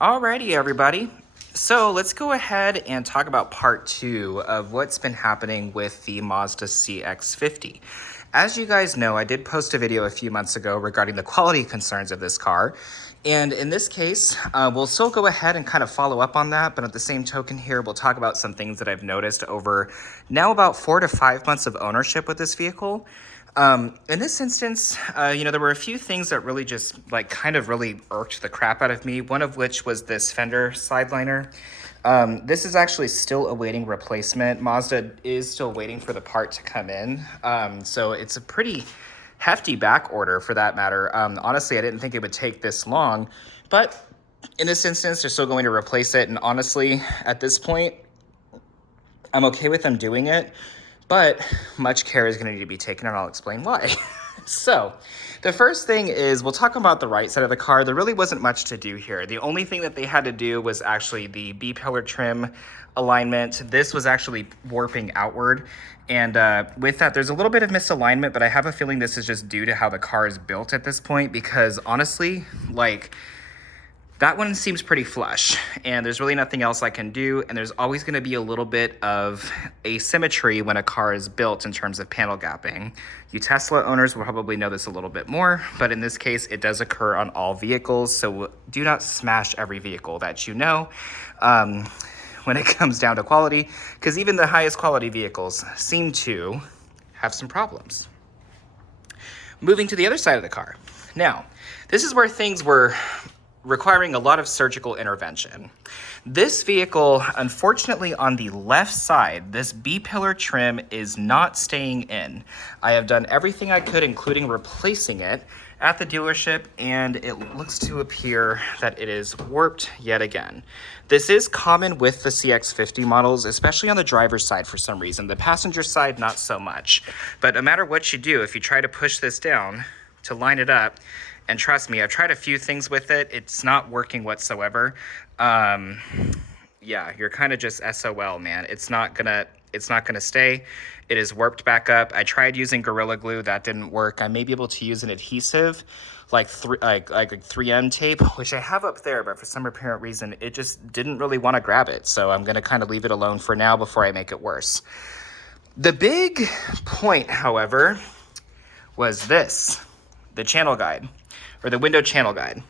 Alrighty, everybody. So let's go ahead and talk about part 2 of what's been happening with the Mazda CX50. As you guys know, I did post a video a few months ago regarding the quality concerns of this car. And in this case, we'll still go ahead and kind of follow up on that. But at the same token here, we'll talk about some things that I've noticed over now about 4 to 5 months of ownership with this vehicle. In this instance, there were a few things that really just kind of really irked the crap out of me. One of which was this fender slide liner. This is actually still awaiting replacement. Mazda is still waiting for the part to come in. So it's a pretty hefty back order for that matter. Honestly, I didn't think it would take this long, but in this instance, they're still going to replace it. And honestly, at this point, I'm okay with them doing it. But much care is going to need to be taken, and I'll explain why. So, the first thing is, we'll talk about the right side of the car. There really wasn't much to do here. The only thing that they had to do was actually the B-pillar trim alignment. This was actually warping outward. And with that, there's a little bit of misalignment, but I have a feeling this is just due to how the car is built at this point, because honestly, that one seems pretty flush, and there's really nothing else I can do, and there's always going to be a little bit of asymmetry when a car is built in terms of panel gapping. You Tesla owners will probably know this a little bit more, but in this case, it does occur on all vehicles, so do not smash every vehicle that you know when it comes down to quality, because even the highest quality vehicles seem to have some problems. Moving to the other side of the car. Now, this is where things were requiring a lot of surgical intervention. This vehicle, unfortunately, on the left side, this B-pillar trim is not staying in. I have done everything I could, including replacing it at the dealership, and it looks to appear that it is warped yet again. This is common with the CX50 models, especially on the driver's side for some reason. The passenger side, not so much. But no matter what you do, if you try to push this down to line it up, and trust me, I've tried a few things with it. It's not working whatsoever. Yeah, you're kind of just SOL, man. It's not gonna stay. It is warped back up. I tried using Gorilla Glue. That didn't work. I may be able to use an adhesive like 3M tape, which I have up there, but for some apparent reason, it just didn't really want to grab it. So I'm gonna kind of leave it alone for now before I make it worse. The big point, however, was this, the channel guide. Or the window channel guide.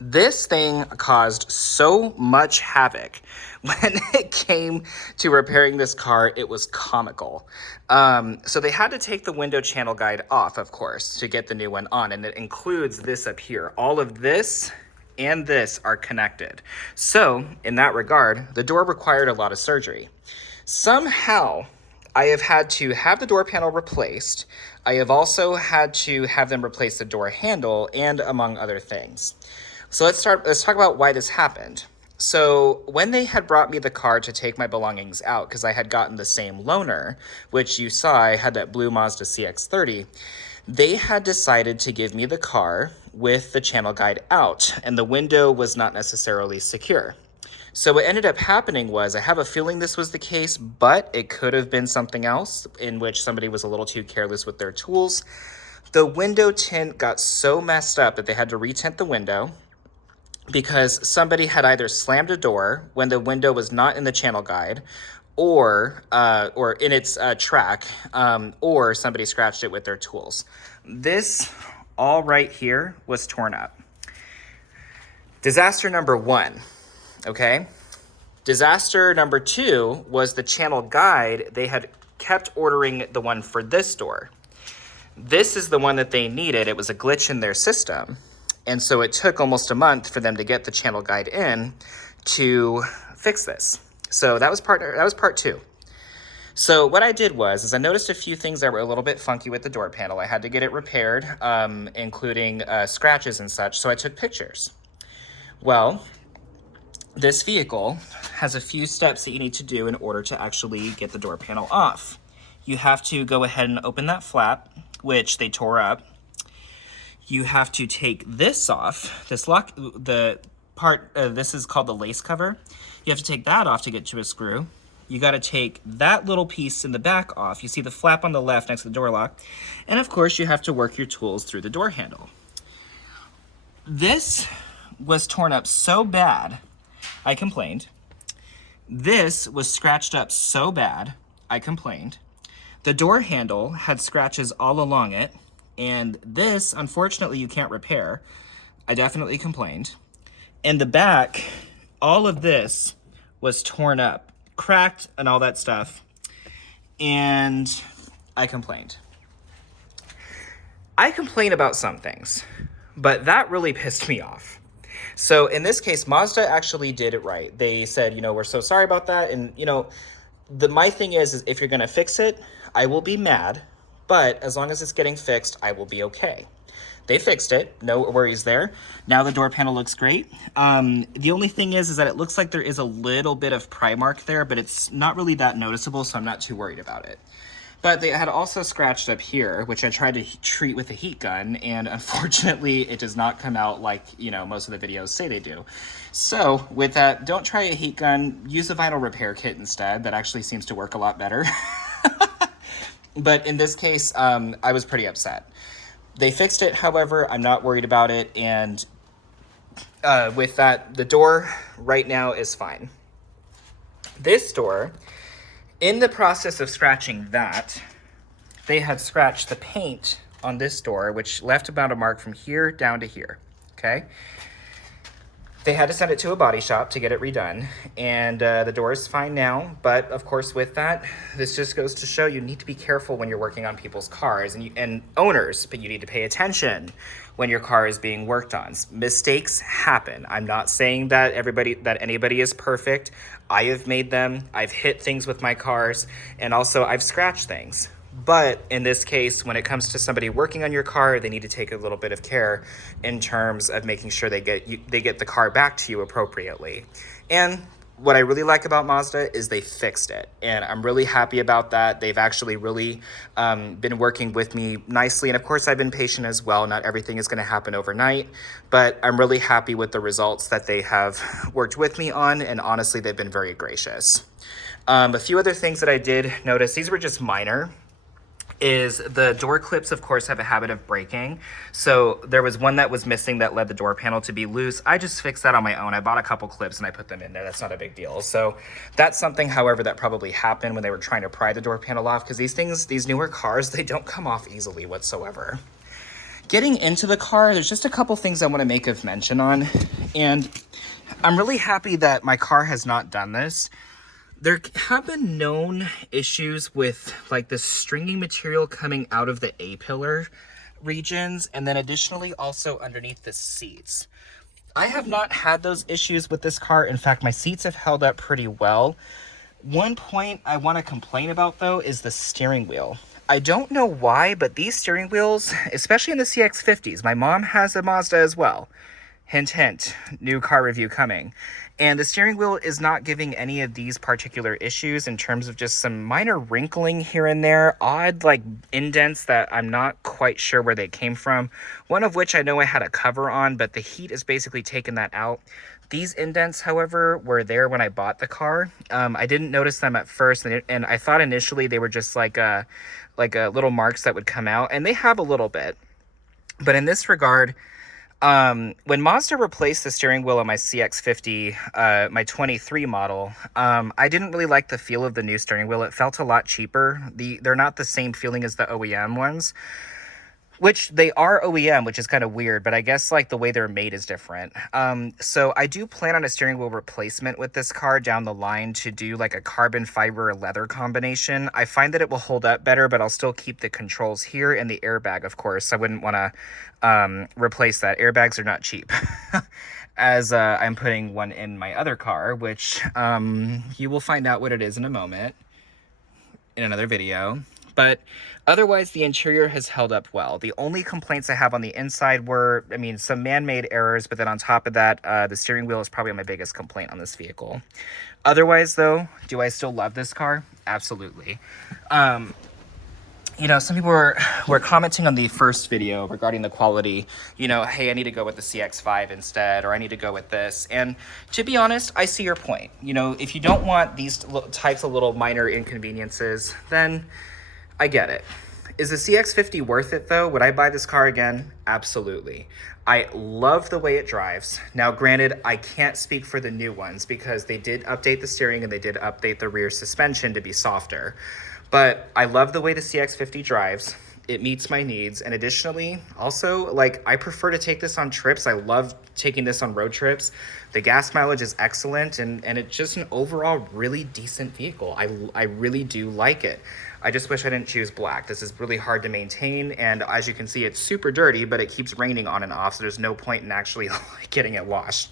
This thing caused so much havoc when it came to repairing this car, it was comical. So they had to take the window channel guide off, of course, to get the new one on, and it includes this up here. All of this and this are connected. So, in that regard, the door required a lot of surgery. Somehow, I have had to have the door panel replaced. I have also had to have them replace the door handle, and among other things. So let's talk about why this happened. So when they had brought me the car to take my belongings out, because I had gotten the same loaner, which you saw I had that blue Mazda CX30, they had decided to give me the car with the channel guide out, and the window was not necessarily secure. So what ended up happening was, I have a feeling this was the case, but it could have been something else in which somebody was a little too careless with their tools. The window tint got so messed up that they had to retint the window because somebody had either slammed a door when the window was not in the channel guide, or in its track, or somebody scratched it with their tools. This all right here was torn up. Disaster number 1. Okay. Disaster number 2 was the channel guide. They had kept ordering the one for this door. This is the one that they needed. It was a glitch in their system. And so it took almost a month for them to get the channel guide in to fix this. So that was part 2. So what I did was I noticed a few things that were a little bit funky with the door panel. I had to get it repaired, including scratches and such. So I took pictures. Well, this vehicle has a few steps that you need to do in order to actually get the door panel off. You have to go ahead and open that flap, which they tore up. You have to take this off, this is called the lace cover. You have to take that off to get to a screw. You got to take that little piece in the back off. You see the flap on the left next to the door lock. And of course, you have to work your tools through the door handle. This was torn up so bad, I complained. This was scratched up so bad, I complained. The door handle had scratches all along it, and this, unfortunately, you can't repair. I definitely complained. And the back, all of this was torn up, cracked, and all that stuff. And I complained. I complain about some things, but that really pissed me off. So in this case, Mazda actually did it right. They said, we're so sorry about that. And, my thing is if you're going to fix it, I will be mad. But as long as it's getting fixed, I will be okay. They fixed it. No worries there. Now the door panel looks great. The only thing is that it looks like there is a little bit of pry mark there, but it's not really that noticeable, so I'm not too worried about it. But they had also scratched up here, which I tried to treat with a heat gun, and unfortunately it does not come out like, most of the videos say they do. So with that, don't try a heat gun, use a vinyl repair kit instead. That actually seems to work a lot better. But in this case, I was pretty upset. They fixed it, however, I'm not worried about it, and with that, the door right now is fine. This door, in the process of scratching that, they had scratched the paint on this door, which left about a mark from here down to here, okay? They had to send it to a body shop to get it redone, and the door is fine now, but of course with that, this just goes to show you need to be careful when you're working on people's cars, and owners, but you need to pay attention when your car is being worked on. Mistakes happen. I'm not saying that anybody is perfect. I have made them, I've hit things with my cars, and also I've scratched things. But in this case, when it comes to somebody working on your car, they need to take a little bit of care in terms of making sure they get the car back to you appropriately. And what I really like about Mazda is they fixed it, and I'm really happy about that. They've actually really been working with me nicely, and of course I've been patient as well. Not everything is going to happen overnight, but I'm really happy with the results that they have worked with me on, and honestly they've been very gracious. A few other things that I did notice, these were just minor, is the door clips, of course, have a habit of breaking. So there was one that was missing that led the door panel to be loose. I just fixed that on my own. I bought a couple clips and I put them in there. That's not a big deal. So that's something, however, that probably happened when they were trying to pry the door panel off, because these newer cars, they don't come off easily whatsoever. Getting into the car, there's just a couple things I want to make of mention on, and I'm really happy that my car has not done this. There have been known issues with like the stringing material coming out of the A-pillar regions, and then additionally also underneath the seats. I have not had those issues with this car. In fact, my seats have held up pretty well. One point I want to complain about though is the steering wheel. I don't know why, but these steering wheels, especially in the CX50s, my mom has a Mazda as well. Hint, hint, new car review coming. And the steering wheel is not giving any of these particular issues in terms of just some minor wrinkling here and there, odd like indents that I'm not quite sure where they came from. One of which I know I had a cover on, but the heat has basically taken that out. These indents, however, were there when I bought the car. I didn't notice them at first, and I thought initially they were just like a little marks that would come out, and they have a little bit. But in this regard, when Mazda replaced the steering wheel on my CX50, my 23 model, I didn't really like the feel of the new steering wheel. It felt a lot cheaper. They're not the same feeling as the OEM ones, which they are OEM, which is kind of weird, but I guess like the way they're made is different. So I do plan on a steering wheel replacement with this car down the line to do like a carbon fiber or leather combination. I find that it will hold up better, but I'll still keep the controls here and the airbag, of course. I wouldn't want to replace that. Airbags are not cheap. As I'm putting one in my other car, which you will find out what it is in a moment in another video. But otherwise, the interior has held up well. The only complaints I have on the inside were, some man-made errors, but then on top of that, the steering wheel is probably my biggest complaint on this vehicle. Otherwise, though, do I still love this car? Absolutely. Some people were commenting on the first video regarding the quality, hey, I need to go with the CX5 instead, or I need to go with this. And to be honest, I see your point. If you don't want these types of little minor inconveniences, then I get it. Is the CX50 worth it though? Would I buy this car again? Absolutely. I love the way it drives. Now, granted, I can't speak for the new ones because they did update the steering and they did update the rear suspension to be softer. But I love the way the CX50 drives. It meets my needs. And additionally, also, like, I prefer to take this on trips. I love taking this on road trips. The gas mileage is excellent, and it's just an overall really decent vehicle. I really do like it. I just wish I didn't choose black. This is really hard to maintain, and as you can see, it's super dirty, but it keeps raining on and off, so there's no point in actually getting it washed.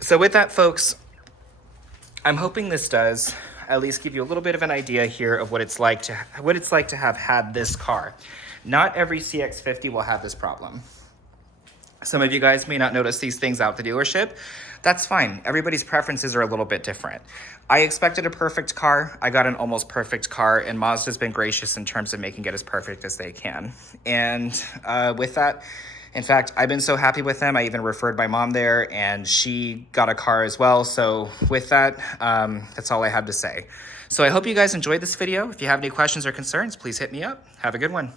So with that, folks, I'm hoping this does at least give you a little bit of an idea here of what it's like to have had this car. Not every CX50 will have this problem. Some of you guys may not notice these things out the dealership. That's fine. Everybody's preferences are a little bit different. I expected a perfect car. I got an almost perfect car, and Mazda's been gracious in terms of making it as perfect as they can. And with that, in fact, I've been so happy with them. I even referred my mom there, and she got a car as well. So with that, that's all I have to say. So I hope you guys enjoyed this video. If you have any questions or concerns, please hit me up. Have a good one.